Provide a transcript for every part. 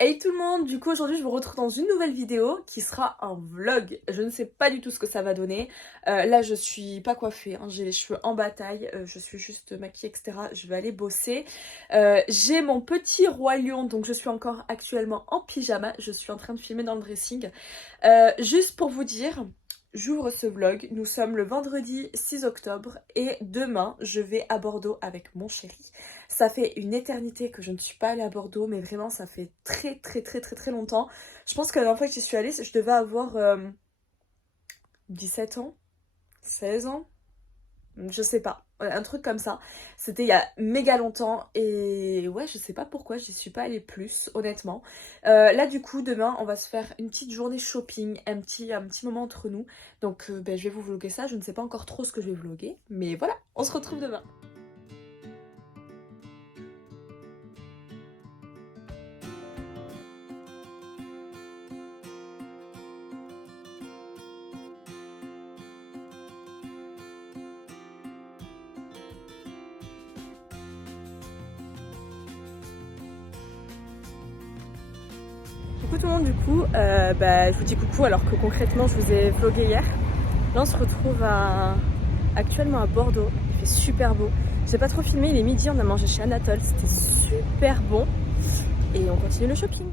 Hey tout le monde, du coup aujourd'hui je vous retrouve dans une nouvelle vidéo qui sera un vlog. Je ne sais pas du tout ce que ça va donner. Là je suis pas coiffée, hein, j'ai les cheveux en bataille, je suis juste maquillée etc. Je vais aller bosser. J'ai mon petit roi lion, donc je suis encore actuellement en pyjama. Je suis en train de filmer dans le dressing. Juste pour vous dire, j'ouvre ce vlog, nous sommes le vendredi 6 octobre et demain je vais à Bordeaux avec mon chéri. Ça fait une éternité que je ne suis pas allée à Bordeaux, mais vraiment ça fait très longtemps. Je pense que la dernière fois que j'y suis allée, je devais avoir 17 ans, 16 ans, je sais pas, un truc comme ça. C'était il y a méga longtemps et ouais, je sais pas pourquoi j'y suis pas allée plus, honnêtement. Là du coup, demain, on va se faire une petite journée shopping, un petit moment entre nous. Donc je vais vous vlogger ça, je ne sais pas encore trop ce que je vais vlogger, mais voilà, on se retrouve demain. Coucou tout le monde du coup, je vous dis coucou alors que concrètement je vous ai vlogué hier. Là on se retrouve actuellement à Bordeaux, il fait super beau. J'ai pas trop filmé, il est midi, on a mangé chez Anatole, c'était super bon. Et on continue le shopping.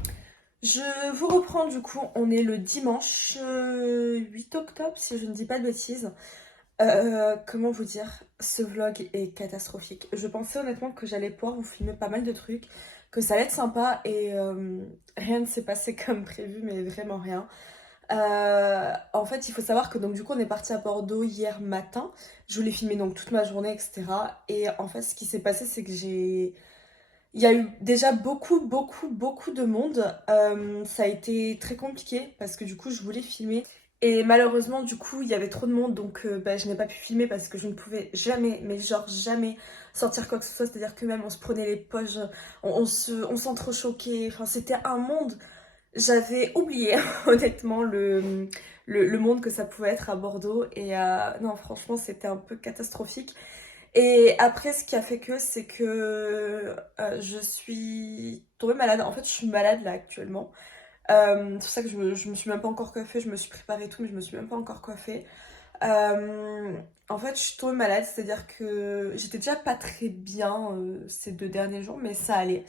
Je vous reprends du coup, on est le dimanche 8 octobre si je ne dis pas de bêtises. Comment vous dire, ce vlog est catastrophique. Je pensais honnêtement que j'allais pouvoir vous filmer pas mal de trucs, que ça allait être sympa et rien ne s'est passé comme prévu, mais vraiment rien. En fait, il faut savoir que donc du coup on est parti à Bordeaux hier matin. Je voulais filmer donc toute ma journée, etc. Et en fait, ce qui s'est passé, c'est que il y a eu déjà beaucoup de monde. Ça a été très compliqué parce que du coup je voulais filmer. Et malheureusement, du coup, il y avait trop de monde, donc je n'ai pas pu filmer parce que je ne pouvais jamais, mais genre jamais sortir quoi que ce soit. C'est-à-dire que même on se prenait les poches, on s'entrechoquait. Enfin, c'était un monde. J'avais oublié honnêtement le monde que ça pouvait être à Bordeaux. Et non, franchement, c'était un peu catastrophique. Et après, ce qui a fait que, c'est que je suis tombée malade. En fait, je suis malade là actuellement. C'est pour ça que je me suis même pas encore coiffée. Je me suis préparée et tout, mais je me suis même pas encore coiffée. Euh, En fait, je suis tombée malade, c'est-à-dire que j'étais déjà pas très bien ces 2 derniers jours, mais ça allait.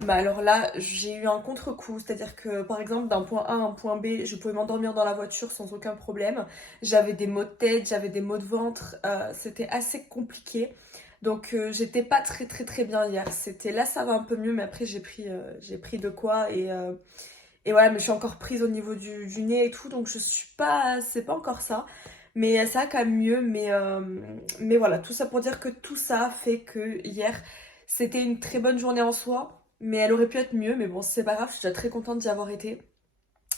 Bah alors là, j'ai eu un contre-coup, c'est-à-dire que par exemple d'un point A à un point B, je pouvais m'endormir dans la voiture sans aucun problème. J'avais des maux de tête, j'avais des maux de ventre, c'était assez compliqué. Donc j'étais pas très bien hier. C'était là ça va un peu mieux, mais après j'ai pris de quoi et voilà, mais je suis encore prise au niveau du nez et tout, donc je suis pas, c'est pas encore ça. Mais ça va quand même mieux, mais voilà, tout ça pour dire que tout ça fait que hier, c'était une très bonne journée en soi, mais elle aurait pu être mieux, mais bon, c'est pas grave, je suis déjà très contente d'y avoir été.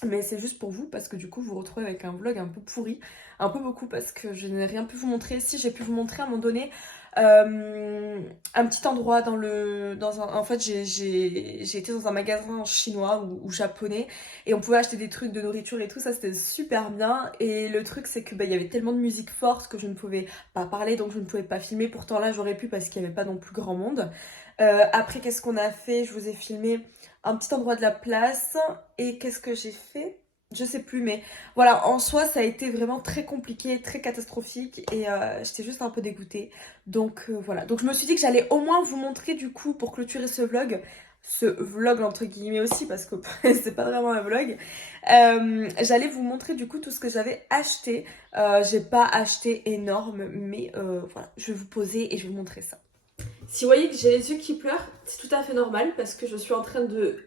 Mais c'est juste pour vous, parce que du coup, vous vous retrouvez avec un vlog un peu pourri, un peu beaucoup, parce que je n'ai rien pu vous montrer. Si, j'ai pu vous montrer à un moment donné un petit endroit en fait, j'ai été dans un magasin chinois ou japonais, et on pouvait acheter des trucs de nourriture et tout, ça c'était super bien. Et le truc, c'est que il y avait tellement de musique forte que je ne pouvais pas parler, donc je ne pouvais pas filmer. Pourtant là, j'aurais pu parce qu'il n'y avait pas non plus grand monde. Après, qu'est-ce qu'on a fait? Je vous ai filmé un petit endroit de la place. Et qu'est-ce que j'ai fait? Je sais plus, mais voilà, en soi, ça a été vraiment très compliqué, très catastrophique, et j'étais juste un peu dégoûtée. Donc voilà. Donc je me suis dit que j'allais au moins vous montrer, du coup, pour clôturer ce vlog entre guillemets aussi, parce que c'est pas vraiment un vlog. J'allais vous montrer du coup tout ce que j'avais acheté. J'ai pas acheté énorme, mais voilà, je vais vous poser et je vais vous montrer ça. Si vous voyez que j'ai les yeux qui pleurent, c'est tout à fait normal parce que je suis en train de,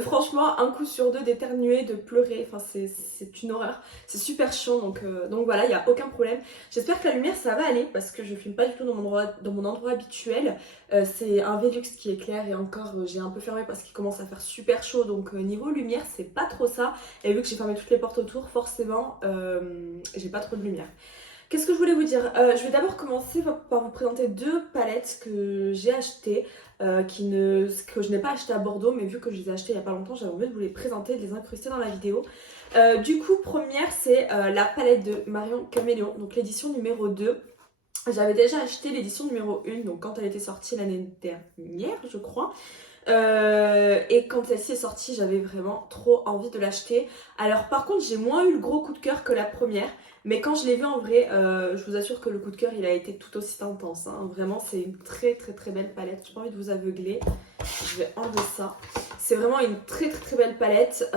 franchement, un coup sur deux d'éternuer, de pleurer. Enfin, c'est une horreur. C'est super chiant, donc voilà, il n'y a aucun problème. J'espère que la lumière, ça va aller parce que je filme pas du tout dans mon endroit habituel. C'est un Velux qui éclaire et encore, j'ai un peu fermé parce qu'il commence à faire super chaud. Donc niveau lumière, c'est pas trop ça. Et vu que j'ai fermé toutes les portes autour, forcément, j'ai pas trop de lumière. Qu'est-ce que je voulais vous dire? Je vais d'abord commencer par vous présenter 2 palettes que j'ai achetées, que je n'ai pas achetées à Bordeaux, mais vu que je les ai achetées il n'y a pas longtemps, j'avais envie de vous les présenter, de les incruster dans la vidéo. Du coup, première, c'est la palette de Marion Caméléon, donc l'édition numéro 2. J'avais déjà acheté l'édition numéro 1, donc quand elle était sortie l'année dernière, je crois. Et quand celle-ci est sortie, j'avais vraiment trop envie de l'acheter. Alors par contre, j'ai moins eu le gros coup de cœur que la première. Mais quand je l'ai vue en vrai, je vous assure que le coup de cœur, il a été tout aussi intense. Hein. Vraiment, c'est une très très très belle palette. J'ai pas envie de vous aveugler. Je vais enlever ça. C'est vraiment une très très très belle palette.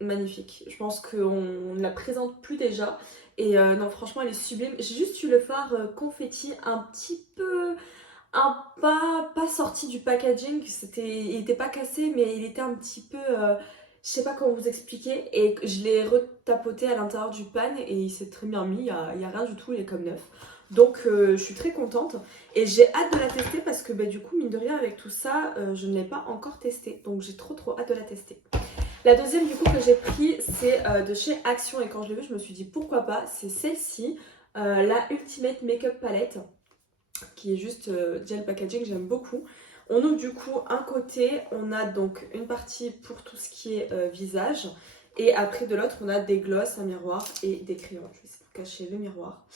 Magnifique. Je pense qu'on ne la présente plus déjà. Et non, franchement, elle est sublime. J'ai juste eu le fard confetti un petit peu... pas sorti du packaging. Il était pas cassé, mais il était un petit peu... je sais pas comment vous expliquer. Et je l'ai retapoté à l'intérieur du pan et il s'est très bien mis. Il y a rien du tout, il est comme neuf. Donc je suis très contente. Et j'ai hâte de la tester parce que bah, du coup, mine de rien, avec tout ça, je ne l'ai pas encore testée. Donc j'ai trop hâte de la tester. La deuxième du coup que j'ai pris, c'est de chez Action. Et quand je l'ai vue, je me suis dit pourquoi pas. C'est celle-ci, la Ultimate Makeup Palette, qui est juste gel packaging, j'aime beaucoup. On ouvre du coup un côté, on a donc une partie pour tout ce qui est visage. Et après de l'autre, on a des glosses, un miroir et des crayons. Je vais essayer de cacher le miroir.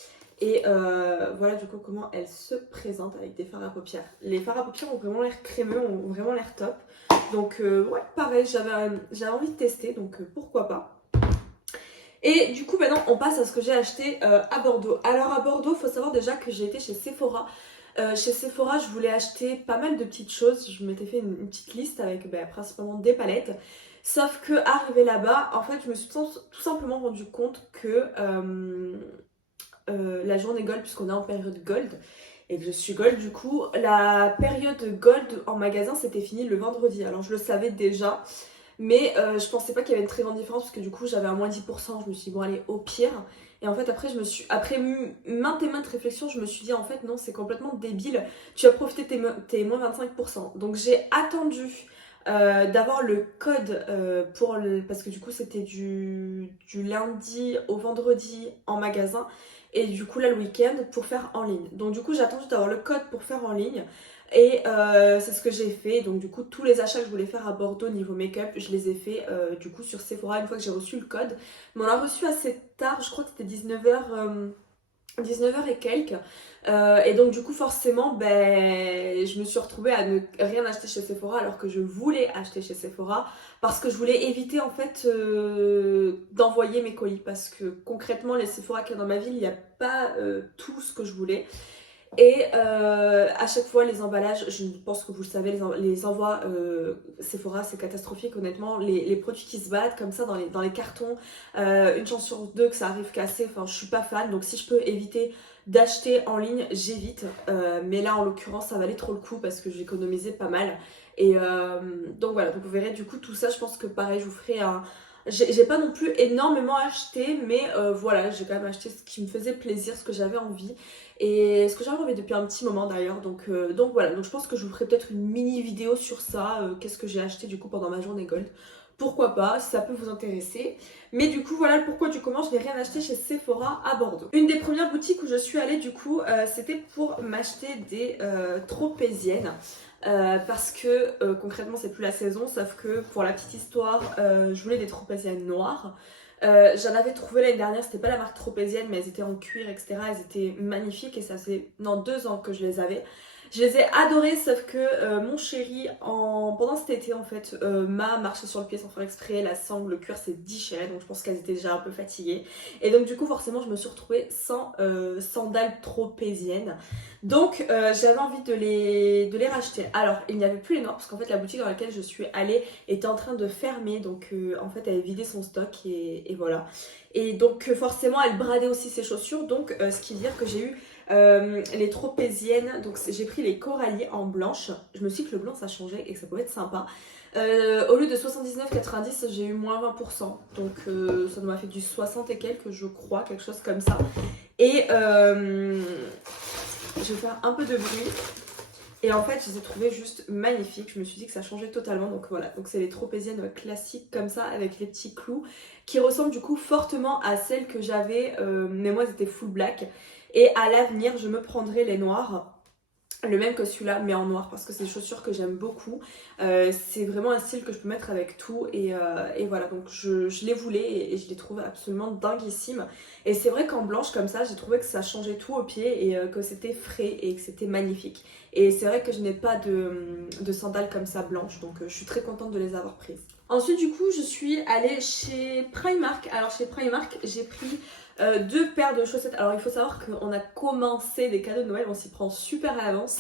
Et voilà du coup comment elle se présente avec des fards à paupières. Les fards à paupières ont vraiment l'air crémeux, ont vraiment l'air top. Donc ouais, pareil, j'avais envie de tester, donc pourquoi pas. Et du coup maintenant on passe à ce que j'ai acheté à Bordeaux. Alors à Bordeaux, il faut savoir déjà que j'ai été chez Sephora. Chez Sephora, je voulais acheter pas mal de petites choses. Je m'étais fait une petite liste avec principalement des palettes. Sauf que arrivé là-bas, en fait, je me suis tout simplement rendu compte que la journée gold, puisqu'on est en période gold et que je suis gold, du coup, la période gold en magasin c'était fini le vendredi. Alors je le savais déjà, mais je pensais pas qu'il y avait une très grande différence parce que du coup j'avais un moins 10%. Je me suis dit bon allez, au pire. Et en fait après maintes et maintes réflexions, je me suis dit en fait non, c'est complètement débile. Tu as profité tes moins 25%. Donc j'ai attendu d'avoir le code parce que du coup c'était du lundi au vendredi en magasin et du coup là le week-end pour faire en ligne. Donc du coup j'ai attendu d'avoir le code pour faire en ligne. Et c'est ce que j'ai fait. Donc du coup tous les achats que je voulais faire à Bordeaux niveau make-up, je les ai fait du coup sur Sephora une fois que j'ai reçu le code. Mais on l'a reçu assez tard, je crois que c'était 19h et quelques. Et donc du coup forcément je me suis retrouvée à ne rien acheter chez Sephora alors que je voulais acheter chez Sephora parce que je voulais éviter en fait d'envoyer mes colis parce que concrètement les Sephora qu'il y a dans ma ville, il n'y a pas tout ce que je voulais. Et à chaque fois les emballages, je pense que vous le savez, les envois Sephora c'est catastrophique honnêtement, les produits qui se battent comme ça dans les cartons, une chance sur deux que ça arrive cassé, enfin je suis pas fan, donc si je peux éviter d'acheter en ligne j'évite, mais là en l'occurrence ça valait trop le coup parce que j'économisais pas mal. Et donc voilà, donc vous verrez du coup tout ça, je pense que pareil je vous ferai un... J'ai pas non plus énormément acheté, mais voilà, j'ai quand même acheté ce qui me faisait plaisir, ce que j'avais envie. Et ce que j'avais envie depuis un petit moment d'ailleurs. Donc voilà, donc je pense que je vous ferai peut-être une mini vidéo sur ça. Qu'est-ce que j'ai acheté du coup pendant ma journée gold. Pourquoi pas, si ça peut vous intéresser. Mais du coup, voilà le pourquoi du comment, je n'ai rien acheté chez Sephora à Bordeaux. Une des premières boutiques où je suis allée du coup, c'était pour m'acheter des tropéziennes. Parce que concrètement c'est plus la saison, sauf que pour la petite histoire, je voulais des tropéziennes noires. J'en avais trouvé l'année dernière, c'était pas la marque tropézienne, mais elles étaient en cuir, etc. Elles étaient magnifiques et ça faisait 2 ans que je les avais. Je les ai adorées, sauf que mon chéri, pendant cet été en fait, m'a marché sur le pied sans faire exprès. La sangle, le cuir s'est déchiré, donc je pense qu'elles étaient déjà un peu fatiguées. Et donc du coup, forcément, je me suis retrouvée sans sandales tropéziennes. Donc j'avais envie de les racheter. Alors, il n'y avait plus les noirs, parce qu'en fait, la boutique dans laquelle je suis allée était en train de fermer. Donc en fait, elle avait vidé son stock et voilà. Et donc forcément, elle bradait aussi ses chaussures. Donc ce qui veut dire que j'ai eu les tropéziennes, donc j'ai pris les coralliers en blanche. Je me suis dit que le blanc ça changeait et que ça pouvait être sympa. Au lieu de 79,90, j'ai eu moins 20%. Donc ça m'a fait du 60 et quelques, je crois, quelque chose comme ça. Et je vais faire un peu de bruit. Et en fait, je les ai trouvées juste magnifiques. Je me suis dit que ça changeait totalement. Donc voilà, donc c'est les tropéziennes classiques comme ça avec les petits clous qui ressemblent du coup fortement à celles que j'avais, mais moi elles étaient full black. Et à l'avenir, je me prendrai les noirs. le même que celui-là mais en noir parce que c'est des chaussures que j'aime beaucoup. C'est vraiment un style que je peux mettre avec tout et voilà, donc je les voulais et je les trouve absolument dinguissimes. Et c'est vrai qu'en blanche comme ça j'ai trouvé que ça changeait tout au pied et que c'était frais et que c'était magnifique. Et c'est vrai que je n'ai pas de sandales comme ça blanches, donc je suis très contente de les avoir prises. Ensuite du coup je suis allée chez Primark. Alors chez Primark j'ai pris 2 paires de chaussettes. Alors il faut savoir qu'on a commencé des cadeaux de Noël, on s'y prend super à l'avance.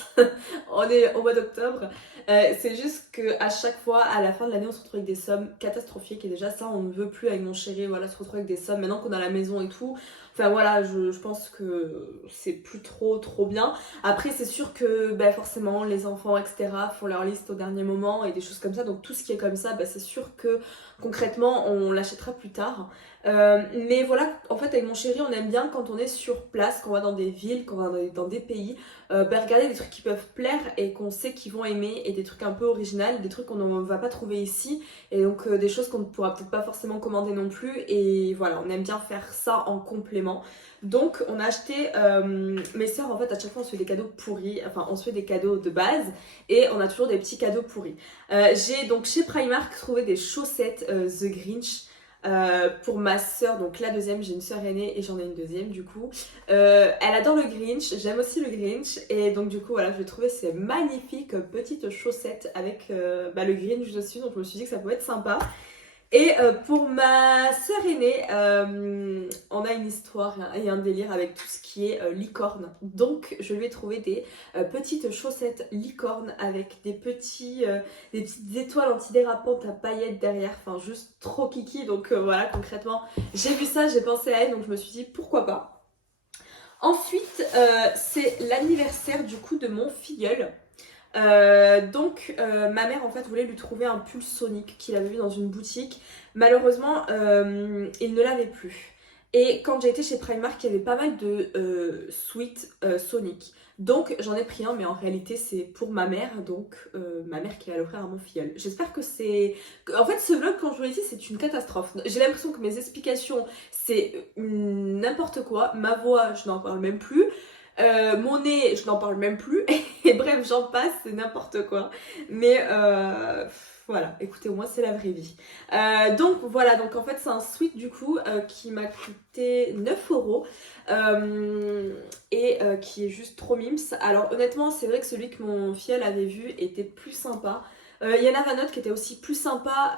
On est au mois d'octobre. C'est juste qu'à chaque fois, à la fin de l'année, on se retrouve avec des sommes catastrophiques. Et déjà ça, on ne veut plus avec mon chéri, voilà, se retrouver avec des sommes. Maintenant qu'on a la maison et tout, enfin voilà, je pense que c'est plus trop bien. Après c'est sûr que forcément les enfants etc font leur liste au dernier moment et des choses comme ça. Donc tout ce qui est comme ça, c'est sûr que concrètement on l'achètera plus tard. Mais voilà, en fait avec mon chéri on aime bien quand on est sur place, quand on va dans des villes, quand on va dans des pays, regarder des trucs qui peuvent plaire et qu'on sait qu'ils vont aimer et des trucs un peu originaux, des trucs qu'on ne va pas trouver ici et donc des choses qu'on ne pourra peut-être pas forcément commander non plus et voilà, on aime bien faire ça en complément. Donc on a acheté, mes sœurs en fait à chaque fois on se fait des cadeaux pourris, enfin on se fait des cadeaux de base et on a toujours des petits cadeaux pourris. J'ai donc chez Primark trouvé des chaussettes The Grinch. Pour ma soeur, donc la deuxième, j'ai une soeur aînée et j'en ai une deuxième du coup. Elle adore le Grinch, j'aime aussi le Grinch et donc du coup voilà, je vais trouver ces magnifiques petites chaussettes avec le Grinch dessus, donc je me suis dit que ça pouvait être sympa. Et pour ma sœur aînée, on a une histoire et un délire avec tout ce qui est licorne. Donc je lui ai trouvé des petites chaussettes licorne avec des petites étoiles antidérapantes à paillettes derrière. Enfin juste trop kiki. Donc voilà, concrètement j'ai vu ça, j'ai pensé à elle, donc je me suis dit pourquoi pas. Ensuite c'est l'anniversaire du coup de mon filleul. Donc ma mère en fait voulait lui trouver un pull Sonic qu'il avait vu dans une boutique. Malheureusement il ne l'avait plus. Et quand j'ai été chez Primark il y avait pas mal de sweats Sonic. Donc j'en ai pris un mais en réalité c'est pour ma mère. Donc ma mère qui va l'offrir à mon filleul. J'espère que c'est... En fait ce vlog quand je vous l'ai dit c'est une catastrophe. J'ai l'impression que mes explications c'est n'importe quoi. Ma voix je n'en parle même plus. Mon nez, je n'en parle même plus. Et bref, j'en passe, c'est n'importe quoi. Mais voilà, écoutez, au moins c'est la vraie vie. Donc voilà, donc en fait c'est un sweat du coup qui m'a coûté 9 € et qui est juste trop mimes. Alors honnêtement, c'est vrai que celui que mon filleul avait vu était plus sympa. Il y en avait un autre qui était aussi plus sympa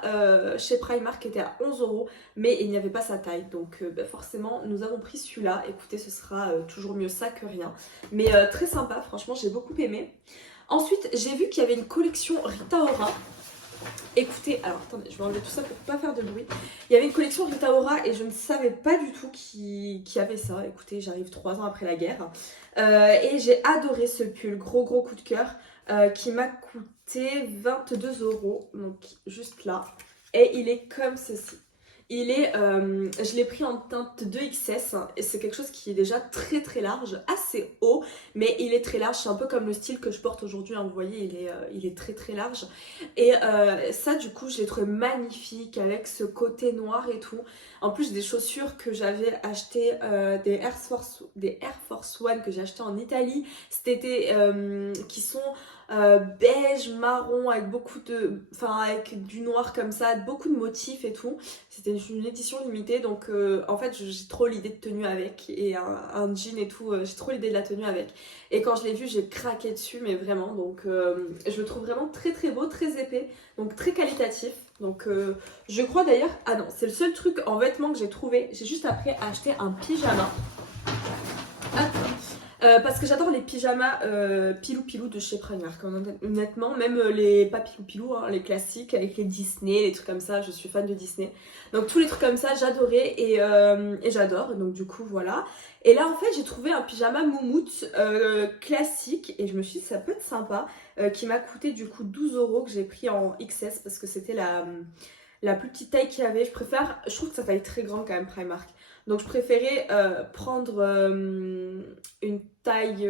chez Primark qui était à 11 €, mais il n'y avait pas sa taille. Donc forcément, nous avons pris celui-là. Écoutez, ce sera toujours mieux ça que rien. Mais très sympa, franchement, j'ai beaucoup aimé. Ensuite, j'ai vu qu'il y avait une collection Rita Ora. Écoutez, alors attendez, je vais enlever tout ça pour pas faire de bruit. Il y avait une collection Rita Ora et je ne savais pas du tout qui avait ça. Écoutez, j'arrive 3 ans après la guerre. Et j'ai adoré ce pull, gros coup de cœur, qui m'a coûté 22 €, donc juste là. Et il est comme ceci. Il est, je l'ai pris en teinte 2XS et c'est quelque chose qui est déjà très large, assez haut, mais il est très large. C'est un peu comme le style que je porte aujourd'hui, hein, vous voyez, il est très large. Et ça du coup je l'ai trouvé magnifique avec ce côté noir et tout. En plus des chaussures que j'avais achetées, des Air Force One que j'ai acheté en Italie cet été, qui sont beige, marron avec avec du noir comme ça, beaucoup de motifs et tout. C'était une édition limitée donc en fait j'ai trop l'idée de tenue avec et un jean et tout, j'ai trop l'idée de la tenue avec. Et quand je l'ai vu j'ai craqué dessus mais vraiment donc je le trouve vraiment très beau, très épais, donc très qualitatif. Donc je crois d'ailleurs, ah non c'est le seul truc en vêtements que j'ai trouvé, j'ai juste après acheté un pyjama. Parce que j'adore les pyjamas pilou de chez Primark, honnêtement, même les pas pilou, hein, les classiques avec les Disney, les trucs comme ça, je suis fan de Disney. Donc tous les trucs comme ça, j'adorais et j'adore, donc du coup voilà. Et là en fait j'ai trouvé un pyjama moumoute classique et je me suis dit ça peut être sympa, qui m'a coûté du coup 12 € que j'ai pris en XS parce que c'était la plus petite taille qu'il y avait. Je trouve que ça taille très grande quand même Primark. Donc je préférais prendre une taille,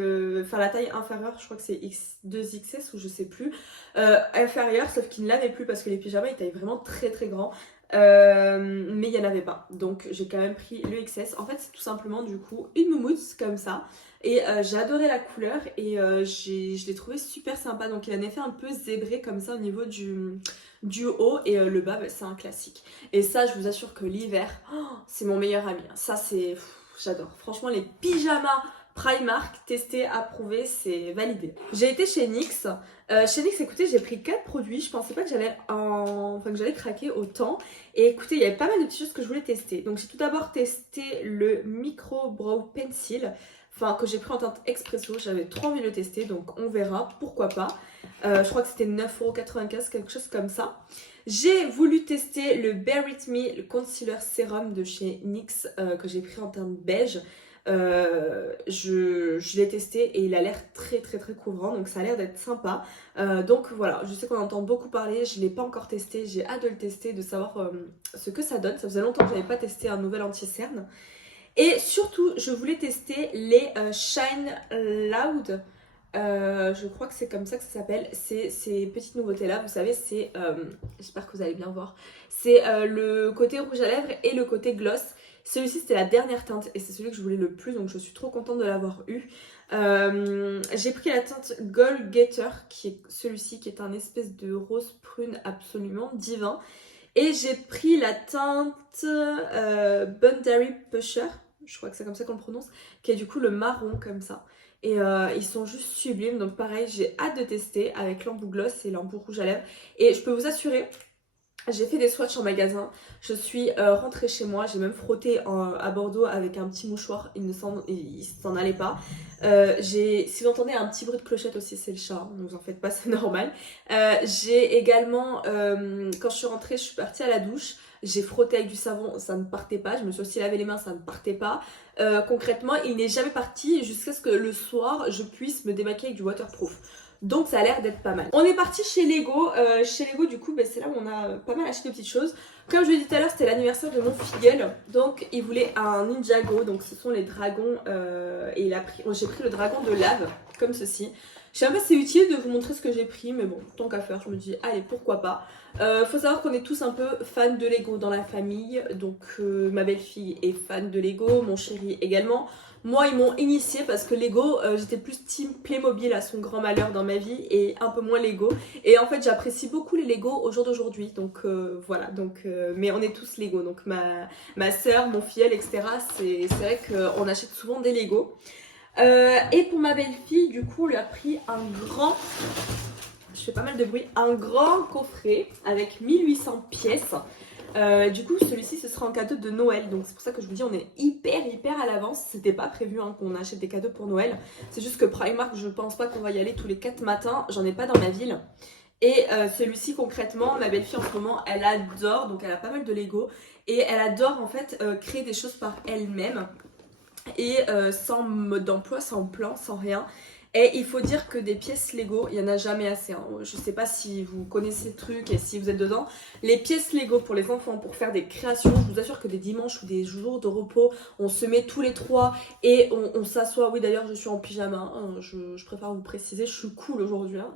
la taille inférieure, je crois que c'est 2XS ou je sais plus, inférieure, sauf qu'il ne l'avait plus parce que les pyjamas ils taillent vraiment très grand. mais il n'y en avait pas, donc j'ai quand même pris le XS. En fait c'est tout simplement du coup une moumoute comme ça, et j'ai adoré la couleur, et je l'ai trouvé super sympa. Donc il a un effet un peu zébré comme ça au niveau du haut, et le bas bah, c'est un classique. Et ça je vous assure que l'hiver, oh, c'est mon meilleur ami, ça c'est... J'adore, franchement les pyjamas Primark, testé, approuvé, c'est validé. J'ai été chez NYX. Chez NYX, écoutez, j'ai pris 4 produits. Je pensais pas que j'allais craquer autant. Et écoutez, il y avait pas mal de petites choses que je voulais tester. Donc j'ai tout d'abord testé le Micro Brow Pencil, enfin que j'ai pris en teinte expresso. J'avais trop envie de le tester, donc on verra, pourquoi pas. Je crois que c'était 9,95€, quelque chose comme ça. J'ai voulu tester le Bare With Me, le concealer sérum de chez NYX, que j'ai pris en teinte beige. Je l'ai testé et il a l'air très couvrant, donc ça a l'air d'être sympa. Donc voilà, je sais qu'on entend beaucoup parler, je ne l'ai pas encore testé, j'ai hâte de le tester, de savoir ce que ça donne. Ça faisait longtemps que je n'avais pas testé un nouvel anti-cerne. Et surtout, je voulais tester les Shine Loud. Je crois que c'est comme ça que ça s'appelle. C'est ces petites nouveautés là, vous savez, c'est j'espère que vous allez bien voir. C'est le côté rouge à lèvres et le côté gloss. Celui-ci c'était la dernière teinte et c'est celui que je voulais le plus, donc je suis trop contente de l'avoir eu. J'ai pris la teinte Gold Getter, qui est celui-ci, qui est un espèce de rose prune absolument divin. Et j'ai pris la teinte Boundary Pusher, je crois que c'est comme ça qu'on le prononce, qui est du coup le marron comme ça. Et ils sont juste sublimes, donc pareil, j'ai hâte de tester avec l'embout gloss et l'embout rouge à lèvres. Et je peux vous assurer, j'ai fait des swatchs en magasin, je suis rentrée chez moi, j'ai même frotté à Bordeaux avec un petit mouchoir, il s'en allait pas. Si vous entendez un petit bruit de clochette aussi, c'est le chat, hein, ne vous en faites pas, c'est normal. J'ai également, quand je suis rentrée, je suis partie à la douche, j'ai frotté avec du savon, ça ne partait pas, je me suis aussi lavé les mains, ça ne partait pas. Concrètement, il n'est jamais parti jusqu'à ce que le soir, je puisse me démaquiller avec du waterproof. Donc ça a l'air d'être pas mal. On est parti chez Lego. Chez Lego du coup c'est là où on a pas mal acheté de petites choses. Comme je l'ai dit tout à l'heure, c'était l'anniversaire de mon filleul. Donc il voulait un Ninjago. Donc ce sont les dragons. Et j'ai pris le dragon de lave comme ceci. Je sais même pas si c'est utile de vous montrer ce que j'ai pris, mais bon, tant qu'à faire, je me dis allez, pourquoi pas. Faut savoir qu'on est tous un peu fans de Lego dans la famille. Donc ma belle-fille est fan de Lego, mon chéri également. Moi, ils m'ont initiée parce que Lego, j'étais plus team Playmobil à son grand malheur dans ma vie et un peu moins Lego. Et en fait, j'apprécie beaucoup les Lego au jour d'aujourd'hui. Donc voilà, mais on est tous Lego. Donc ma soeur, mon filleul, etc. C'est vrai qu'on achète souvent des Lego. Et pour ma belle-fille, du coup, on lui a pris un grand... Je fais pas mal de bruit. Un grand coffret avec 1800 pièces. Du coup celui-ci ce sera en cadeau de Noël, donc c'est pour ça que je vous dis on est hyper à l'avance. C'était pas prévu hein, qu'on achète des cadeaux pour Noël, c'est juste que Primark je pense pas qu'on va y aller tous les 4 matins, j'en ai pas dans ma ville. Et celui-ci concrètement, ma belle-fille en ce moment elle adore, donc elle a pas mal de Lego et elle adore en fait créer des choses par elle-même et sans mode d'emploi, sans plan, sans rien. Et il faut dire que des pièces Lego, il n'y en a jamais assez. Hein. Je sais pas si vous connaissez le truc et si vous êtes dedans. Les pièces Lego pour les enfants, pour faire des créations, je vous assure que des dimanches ou des jours de repos, on se met tous les trois et on s'assoit. Oui d'ailleurs je suis en pyjama, hein. Je préfère vous préciser, je suis cool aujourd'hui. Hein.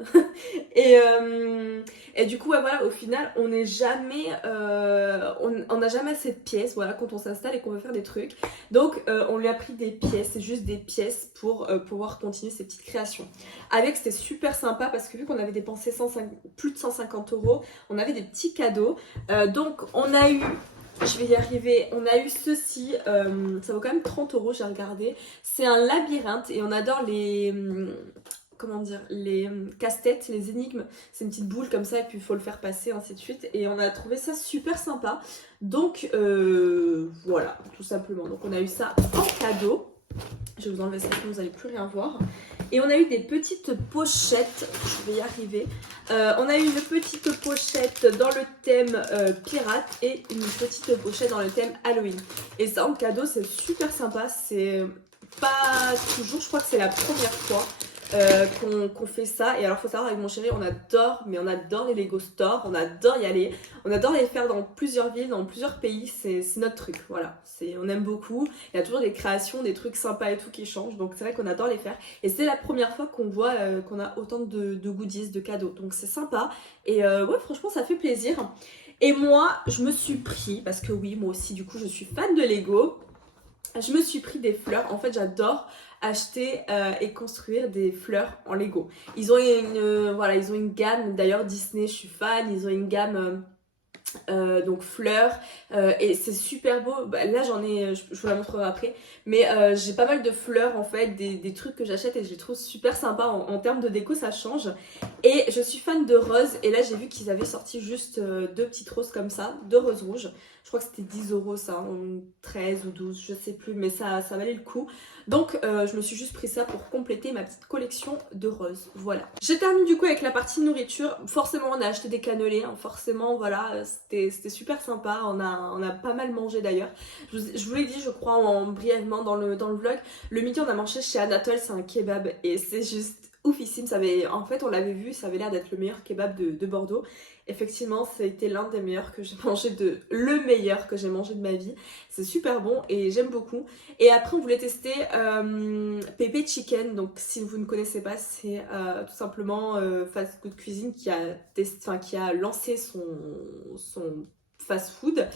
et du coup ouais, voilà, au final on n'est jamais, on n'a jamais assez de pièces voilà, quand on s'installe et qu'on veut faire des trucs. Donc on lui a pris des pièces, c'est juste des pièces pour pouvoir continuer ces petites création. Avec c'était super sympa parce que vu qu'on avait dépensé plus de 150 €, on avait des petits cadeaux. Donc on a eu, je vais y arriver, on a eu ceci, ça vaut quand même 30 €, j'ai regardé. C'est un labyrinthe et on adore les... comment dire, les casse-têtes, les énigmes, c'est une petite boule comme ça et puis il faut le faire passer ainsi de suite et on a trouvé ça super sympa. Donc voilà, tout simplement. Donc on a eu ça en cadeau. Je vais vous enlever ça, sinon vous n'allez plus rien voir. Et on a eu des petites pochettes, je vais y arriver. On a eu une petite pochette dans le thème pirate et une petite pochette dans le thème Halloween. Et ça en cadeau, c'est super sympa. C'est pas toujours, je crois que c'est la première fois qu'on fait ça. Et alors faut savoir, avec mon chéri on adore, mais on adore les Lego Store, on adore y aller, on adore les faire dans plusieurs villes, dans plusieurs pays, c'est notre truc, voilà, on aime beaucoup, il y a toujours des créations, des trucs sympas et tout qui changent, donc c'est vrai qu'on adore les faire. Et c'est la première fois qu'on voit qu'on a autant de goodies, de cadeaux, donc c'est sympa. Et ouais, franchement ça fait plaisir. Et moi, je me suis pris, parce que oui, moi aussi, du coup, je suis fan de Lego. Je me suis pris des fleurs. En fait, j'adore acheter et construire des fleurs en Lego. Ils ont voilà, ils ont une gamme. D'ailleurs, Disney, je suis fan. Ils ont une gamme donc fleurs et c'est super beau. Bah, là j'en ai, je vous la montrerai après, mais j'ai pas mal de fleurs en fait, des trucs que j'achète et je les trouve super sympa en termes de déco, ça change. Et je suis fan de roses et là j'ai vu qu'ils avaient sorti juste deux petites roses comme ça, deux roses rouges. Je crois que c'était 10 euros ça, 13 ou 12, je sais plus, mais ça valait le coup. Donc je me suis juste pris ça pour compléter ma petite collection de roses. Voilà. Je termine du coup avec la partie nourriture. Forcément on a acheté des cannelés, hein. Forcément voilà, c'était super sympa. On a pas mal mangé d'ailleurs. Je vous l'ai dit je crois brièvement dans le vlog. Le midi on a mangé chez Anatole, c'est un kebab et c'est juste oufissime. En fait on l'avait vu, ça avait l'air d'être le meilleur kebab de Bordeaux. Effectivement, ça a été l'un des meilleurs que j'ai mangé le meilleur que j'ai mangé de ma vie. C'est super bon et j'aime beaucoup. Et après, on voulait tester Pepe Chicken. Donc, si vous ne connaissez pas, c'est tout simplement Fast Food Cuisine qui a lancé son fast food.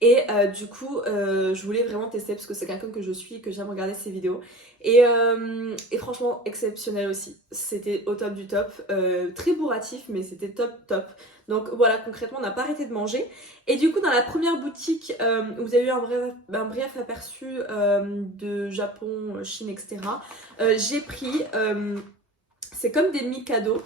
Et du coup, je voulais vraiment tester parce que c'est quelqu'un que je suis et que j'aime regarder ses vidéos. Et franchement, exceptionnel aussi. C'était au top du top. Très bourratif, mais c'était top top. Donc voilà, concrètement, on n'a pas arrêté de manger. Et du coup, dans la première boutique, où vous avez eu un bref aperçu de Japon, Chine, etc. J'ai pris... c'est comme des mi-cadeaux.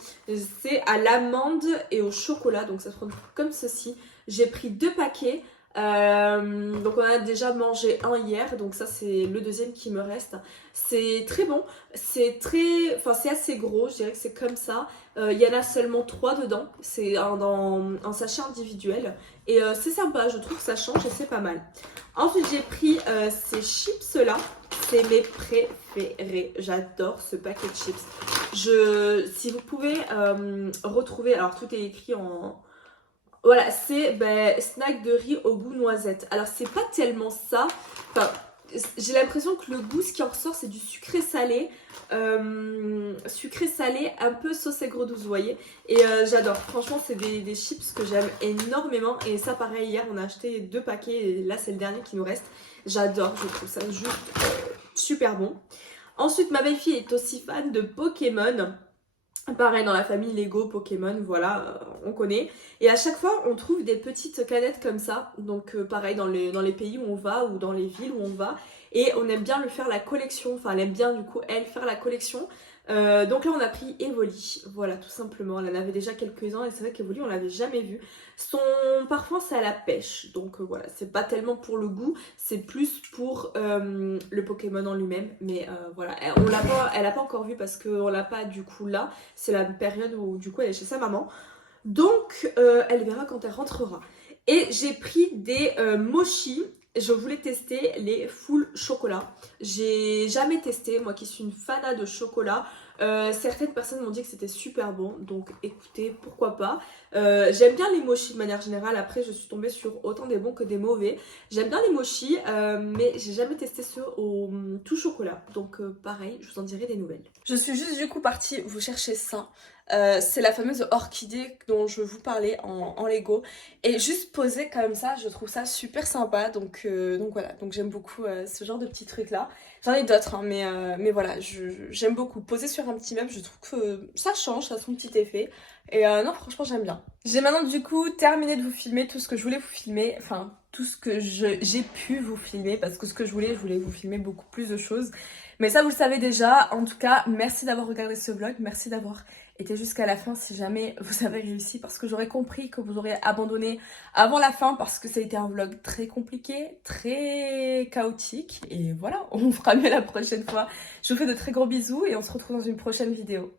C'est à l'amande et au chocolat. Donc ça se trouve comme ceci. J'ai pris 2 paquets. Donc on a déjà mangé un hier, donc ça c'est le deuxième qui me reste. C'est très bon, c'est assez gros, je dirais que c'est comme ça. Il y en a seulement 3 dedans, c'est dans un sachet individuel et c'est sympa, je trouve que ça change et c'est pas mal. Ensuite j'ai pris ces chips là, c'est mes préférés, j'adore ce paquet de chips. Si vous pouvez retrouver, alors tout est écrit en... Voilà, c'est snack de riz au goût noisette. Alors c'est pas tellement ça. Enfin, j'ai l'impression que le goût, ce qui en ressort, c'est du sucré salé. Sucré salé, un peu sauce aigre douce, vous voyez. Et j'adore. Franchement, c'est des chips que j'aime énormément. Et ça, pareil, hier, on a acheté 2 paquets. Et là, c'est le dernier qui nous reste. J'adore, je trouve ça juste super bon. Ensuite, ma belle-fille est aussi fan de Pokémon. Pareil dans la famille Lego, Pokémon, voilà, on connaît. Et à chaque fois, on trouve des petites canettes comme ça. Donc pareil dans les pays où on va ou dans les villes où on va. Et on aime bien faire la collection. Enfin, elle aime bien du coup, elle, faire la collection. Donc là, on a pris Evoli. Voilà, tout simplement. Elle en avait déjà quelques-uns et c'est vrai qu'Evoli, on l'avait jamais vu. Son parfum, c'est à la pêche. Donc voilà, c'est pas tellement pour le goût, c'est plus pour le Pokémon en lui-même. Mais voilà, elle a pas encore vu parce qu'on l'a pas du coup là. C'est la période où du coup elle est chez sa maman. Donc elle verra quand elle rentrera. Et j'ai pris des mochis. Je voulais tester les full chocolat. J'ai jamais testé, moi qui suis une fanat de chocolat. Certaines personnes m'ont dit que c'était super bon, donc écoutez, pourquoi pas. J'aime bien les mochis de manière générale. Après, je suis tombée sur autant des bons que des mauvais. J'aime bien les mochis, mais j'ai jamais testé ceux au tout chocolat. Donc pareil, je vous en dirai des nouvelles. Je suis juste du coup partie vous chercher ça. C'est la fameuse orchidée dont je vous parlais en Lego. Et juste posée comme ça, je trouve ça super sympa. Donc voilà, donc j'aime beaucoup ce genre de petits trucs là. J'en ai d'autres, hein, mais voilà, j'aime beaucoup. Poser sur un petit meuble, je trouve que ça change, ça a son petit effet. Et non, franchement, j'aime bien. J'ai maintenant du coup terminé de vous filmer tout ce que je voulais vous filmer. Enfin, tout ce que j'ai pu vous filmer. Parce que ce que je voulais vous filmer beaucoup plus de choses. Mais ça, vous le savez déjà. En tout cas, merci d'avoir regardé ce vlog. Merci d'avoir été jusqu'à la fin si jamais vous avez réussi. Parce que j'aurais compris que vous auriez abandonné avant la fin. Parce que ça a été un vlog très compliqué, très chaotique. Et voilà, on fera mieux la prochaine fois. Je vous fais de très gros bisous et on se retrouve dans une prochaine vidéo.